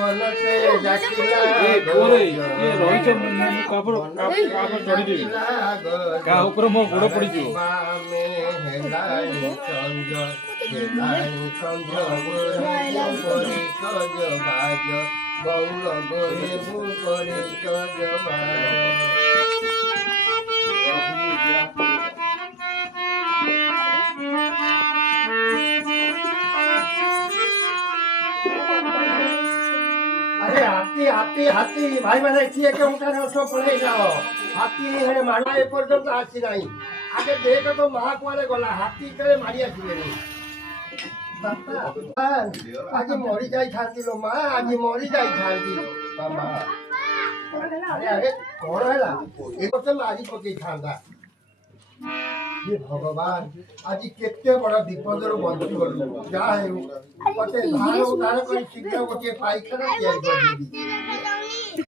मन से डाकिला ए गोरे ये रोहित मु कापर चढ़ी देबी का ऊपर मो गोड़ पड़ी जो बामे हेलाई चंद्र हेलाई चंद्र गोरे गोरे सज बाज गौर गोरे गोरे सज बाज अरे हाथी हाथी हाथी भाई मैंने किए के उठाने उसको पड़े जाओ हाथी है मारवा ए पर्यंत आसी नहीं आगे देख तो महा कुआरे गला हाथी करे मारिया छिले बापा आज मरी जाई थांती लो मां आज मरी जाई थांती बाबा अरे अरे कौन हैला एक तो मारी पके थांदा ये भगवान आज केते बड़ा विपद रो बंची गलु जा है पते धान उधार कर शीघ्र गोटे पाइखाना तैयार कर दी